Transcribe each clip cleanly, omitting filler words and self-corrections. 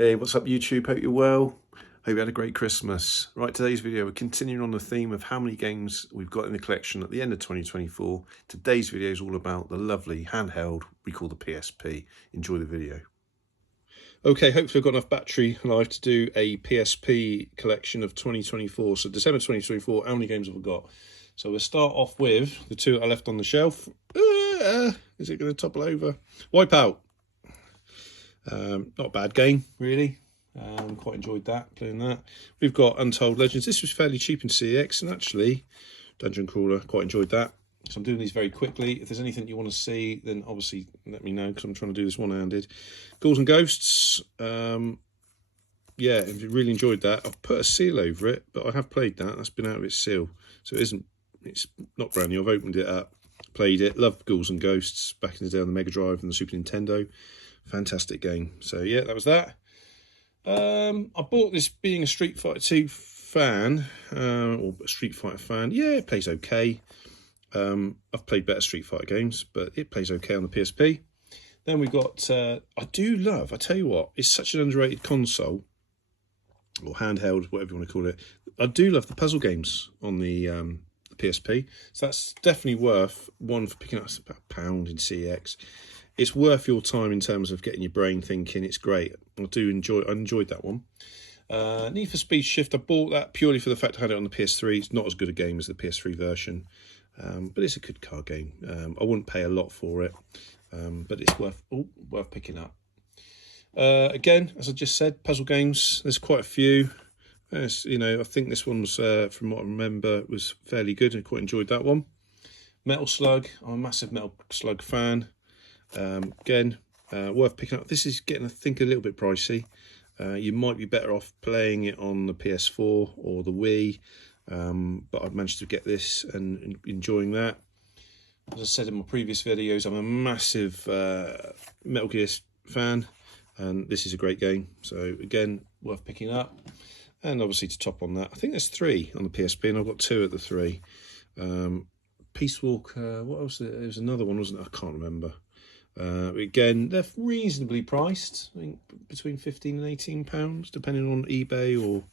Hey, what's up YouTube? Hope you're well. Hope you had a great Christmas. Right, today's video, we're continuing on the theme of how many games we've got in the collection at the end of 2024. Today's video is all about the lovely handheld we call the PSP. Enjoy the video. Okay, hopefully I've got enough battery life to do a PSP collection of 2024. So December 2024, how many games have we got? So we'll start off with the two I left on the shelf. Is it going to topple over? Wipeout. Not a bad game, really. Quite enjoyed that, playing that. We've got Untold Legends. This was fairly cheap in CX, and actually, Dungeon Crawler, quite enjoyed that. So I'm doing these very quickly. If there's anything you want to see, then obviously let me know, because I'm trying to do this one-handed. Ghouls and Ghosts. Yeah, I've really enjoyed that. I've put a seal over it, but I have played that. That's been out of its seal. So it's not brand new. I've opened it up, played it. Loved Ghouls and Ghosts back in the day on the Mega Drive and the Super Nintendo. Fantastic game. So yeah, that was that. I bought this being a Street Fighter 2 fan, or a Street Fighter fan. Yeah, it plays okay. I've played better Street Fighter games, but it plays okay on the PSP. Then we've got, I tell you what, it's such an underrated console, or handheld, whatever you want to call it. I do love the puzzle games on the PSP. So that's definitely worth one for picking up. It's about £1 in CX. It's worth your time in terms of getting your brain thinking. It's great. I enjoyed that one. Need for Speed Shift. I bought that purely for the fact I had it on the PS3. It's not as good a game as the PS3 version, but it's a good car game. I wouldn't pay a lot for it, but it's worth picking up. Again, as I just said, puzzle games. There's quite a few. I think this one was, from what I remember, was fairly good. I quite enjoyed that one. Metal Slug. I'm a massive Metal Slug fan. Again, worth picking up. This is getting, I think, a little bit pricey. You might be better off playing it on the PS4 or the Wii, but I've managed to get this and enjoying that. As I said in my previous videos, I'm a massive Metal Gear fan, and this is a great game. So again, worth picking up. And obviously to top on that, I think there's 3 on the PSP, and I've got 2 at the 3. Peace Walker, what else? There was another one, wasn't it? I can't remember. Again, they're reasonably priced. I think between £15 and £18, depending on eBay or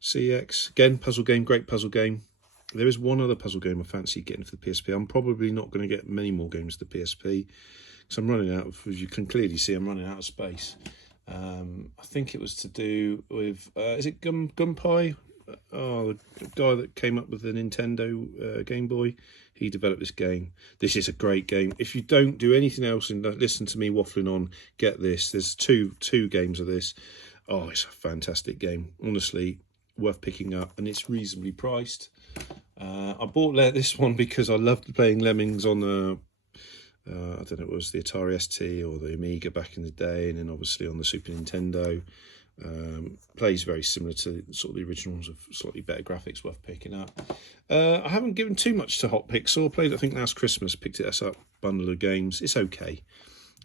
CX. Again, puzzle game, great puzzle game. There is one other puzzle game I fancy getting for the PSP. I'm probably not going to get many more games for the PSP, because I'm running out of, as you can clearly see, I'm running out of space. I think it was to do with, is it Gunpei? Oh, the guy that came up with the Nintendo Game Boy, he developed this game. This is a great game. If you don't do anything else and listen to me waffling on, get this. There's two games of this. Oh, it's a fantastic game. Honestly, worth picking up, and it's reasonably priced. I bought this one because I loved playing Lemmings on the, I don't know, it was the Atari ST or the Amiga back in the day, and then obviously on the Super Nintendo. Plays very similar to sort of the originals, of slightly better graphics, worth picking up. I haven't given too much to Hot Pixel. I played, I think, last Christmas, picked it up, bundle of games. It's okay.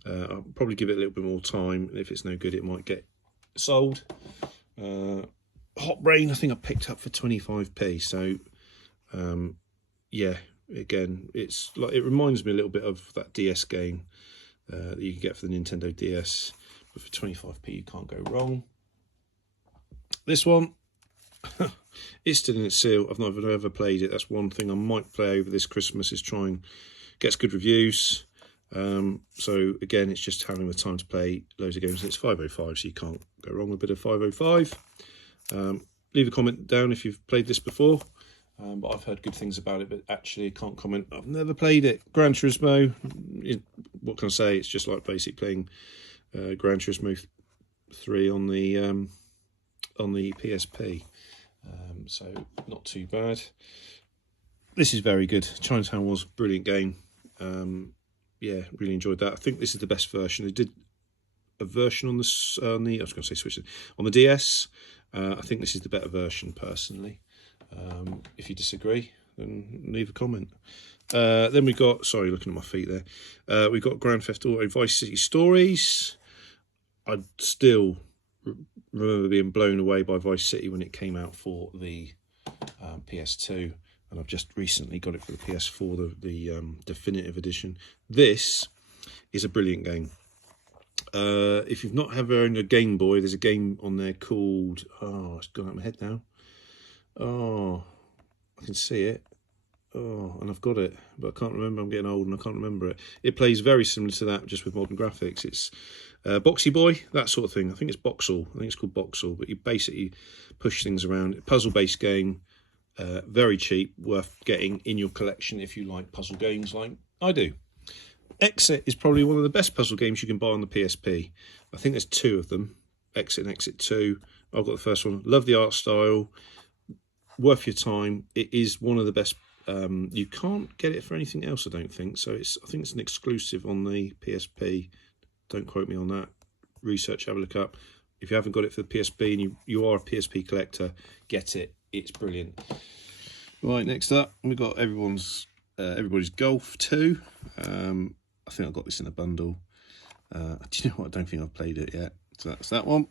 I'll probably give it a little bit more time. If it's no good, it might get sold. Hot Brain, I think I picked up for 25p. So, yeah, again, it's like, it reminds me a little bit of that DS game that you can get for the Nintendo DS. But for 25p, you can't go wrong. This one, it's still in its seal. I've never ever played it. That's one thing I might play over this Christmas, is try and get good reviews. So again, it's just having the time to play loads of games. It's 505, so you can't go wrong with a bit of 505. Leave a comment down if you've played this before. But I've heard good things about it, but actually I can't comment. I've never played it. Gran Turismo, what can I say? It's just like basic playing Gran Turismo 3 on the PSP, so not too bad. This is very good. Chinatown was a brilliant game. Yeah, really enjoyed that. I think this is the best version. They did a version on the I was going to say Switch, on the DS. I think this is the better version personally. If you disagree, then leave a comment. Then we got, sorry, looking at my feet there. We got Grand Theft Auto Vice City Stories. I still remember being blown away by Vice City when it came out for the PS2, and I've just recently got it for the PS4, the definitive edition. This is a brilliant game. If you've not ever owned a Game Boy, there's a game on there called, oh, it's gone out of my head now. Oh, I can see it. Oh, and I've got it, but I can't remember. I'm getting old and I can't remember it. It plays very similar to that, just with modern graphics. It's Boxy Boy, that sort of thing. I think it's Boxall. I think it's called Boxall, but you basically push things around. Puzzle-based game, very cheap, worth getting in your collection if you like puzzle games like I do. Exit is probably one of the best puzzle games you can buy on the PSP. I think there's 2 of them, Exit and Exit 2. I've got the first one. Love the art style. Worth your time. It is one of the best. You can't get it for anything else, I don't think. So I think it's an exclusive on the PSP. Don't quote me on that. Research, have a look up. If you haven't got it for the PSP and you are a PSP collector, get it. It's brilliant. Right, next up, we've got everybody's Golf 2. I think I got this in a bundle. Do you know what? I don't think I've played it yet. So that's that one.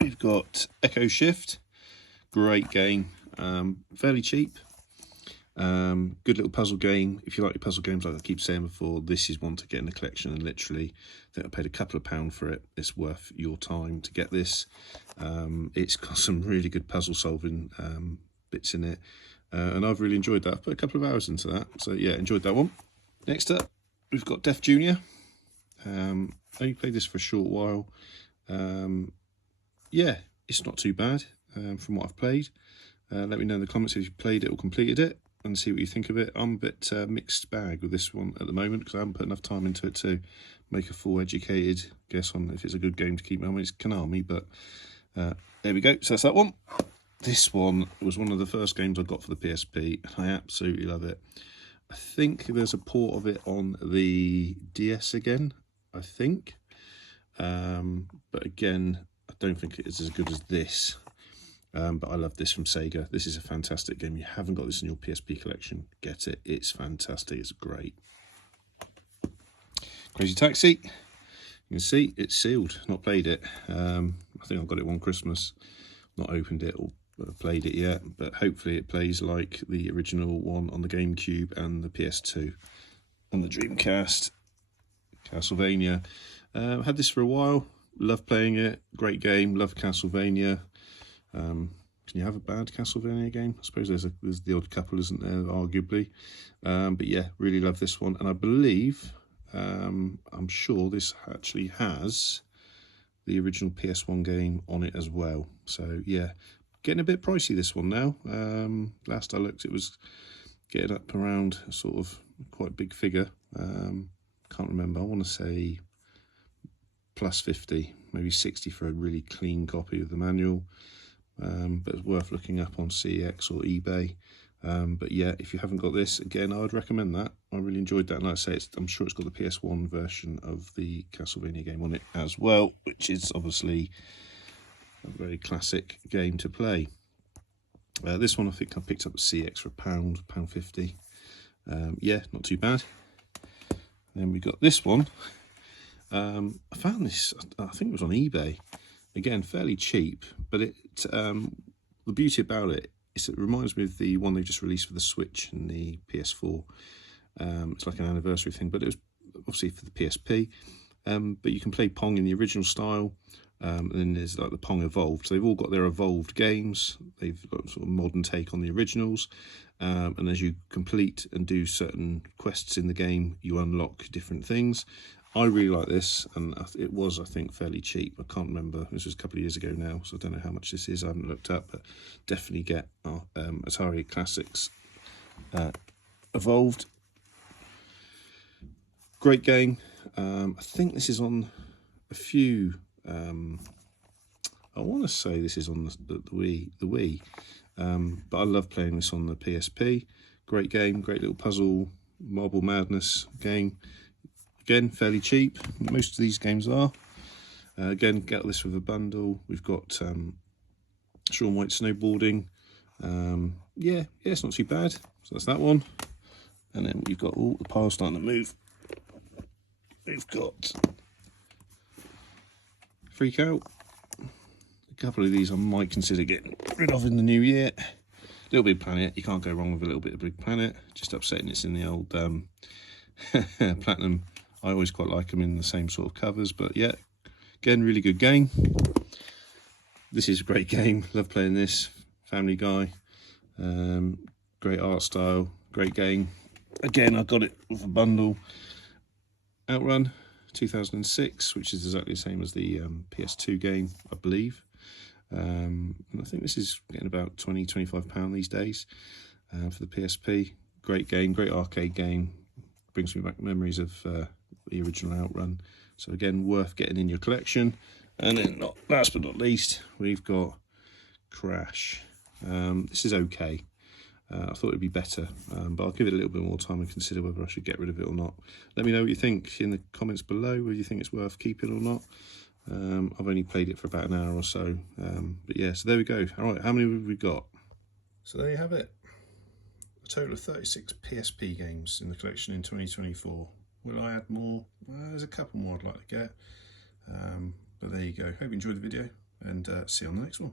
We've got Echo Shift. Great game. Fairly cheap. Good little puzzle game. If you like your puzzle games, like I keep saying before, this is one to get in the collection. And literally, I think I paid a couple of £2 for it. It's worth your time to get this. It's got some really good puzzle solving bits in it. And I've really enjoyed that. I've put a couple of hours into that. So yeah, enjoyed that one. Next up, we've got Def Jr. Only played this for a short while. Yeah, it's not too bad from what I've played. Let me know in the comments if you've played it or completed it and see what you think of it. I'm a bit mixed bag with this one at the moment because I haven't put enough time into it to make a full educated guess on if it's a good game to keep. I mean, it's Konami, but there we go. So that's that one. This one was one of the first games I got for the PSP, and I absolutely love it. I think there's a port of it on the DS again, I think. But again, I don't think it is as good as this. But I love this from Sega. This is a fantastic game. You haven't got this in your PSP collection, get it. It's fantastic. It's great. Crazy Taxi. You can see it's sealed. Not played it. I think I got it one Christmas. Not opened it or played it yet, but hopefully it plays like the original one on the GameCube and the PS2 and the Dreamcast. Castlevania. Had this for a while. Love playing it. Great game. Love Castlevania. Can you have a bad Castlevania game? I suppose there's the odd couple, isn't there, arguably. But yeah, really love this one. And I believe, I'm sure this actually has the original PS1 game on it as well. So yeah, getting a bit pricey, this one now. Last I looked, it was getting up around a sort of quite big figure. Can't remember. I want to say plus 50, maybe 60 for a really clean copy of the manual. But it's worth looking up on CX or eBay. But yeah, if you haven't got this, again, I would recommend that. I really enjoyed that, and like I say, I'm sure it's got the PS1 version of the Castlevania game on it as well, which is obviously a very classic game to play. This one I think I picked up at CX for £1.50. Yeah, not too bad. Then we got this one. I found this, I think it was on eBay. Again, fairly cheap, but the beauty about it is it reminds me of the one they just released for the Switch and the PS4. It's like an anniversary thing, but it was obviously for the PSP. But you can play Pong in the original style, and then there's like the Pong Evolved. So they've all got their evolved games. They've got sort of modern take on the originals. And as you complete and do certain quests in the game, you unlock different things. I really like this, and it was, I think, fairly cheap. I can't remember. This was a couple of years ago now, so I don't know how much this is. I haven't looked up, but definitely get Atari Classics Evolved. Great game. I think this is on a few. I want to say this is on the Wii. But I love playing this on the PSP. Great game, great little puzzle, Marble Madness game. Again, fairly cheap. Most of these games are. Again, get this with a bundle. We've got Shaun White Snowboarding. Yeah, it's not too bad. So that's that one. And then we've got all the piles starting to move. We've got Freak Out. A couple of these I might consider getting rid of in the new year. Little Big Planet. You can't go wrong with a Little Bit of Big Planet. Just upsetting it's in the old Platinum I always quite like them in the same sort of covers, but yeah, again, really good game. This is a great game, love playing this. Family Guy, great art style, great game. Again, I got it with a bundle. Outrun 2006, which is exactly the same as the PS2 game, I believe. And I think this is getting about £20–25 these days for the PSP. Great game, great arcade game. Brings me back memories of the original Outrun. So again, worth getting in your collection. And then, last but not least, we've got Crash. This is okay. I thought it'd be better, but I'll give it a little bit more time and consider whether I should get rid of it or not. Let me know what you think in the comments below, whether you think it's worth keeping or not. I've only played it for about an hour or so, but yeah, so there we go. All right, how many have we got? So there you have it. A total of 36 PSP games in the collection in 2024. Will I add more? There's a couple more I'd like to get, but there you go. Hope you enjoyed the video, and see you on the next one.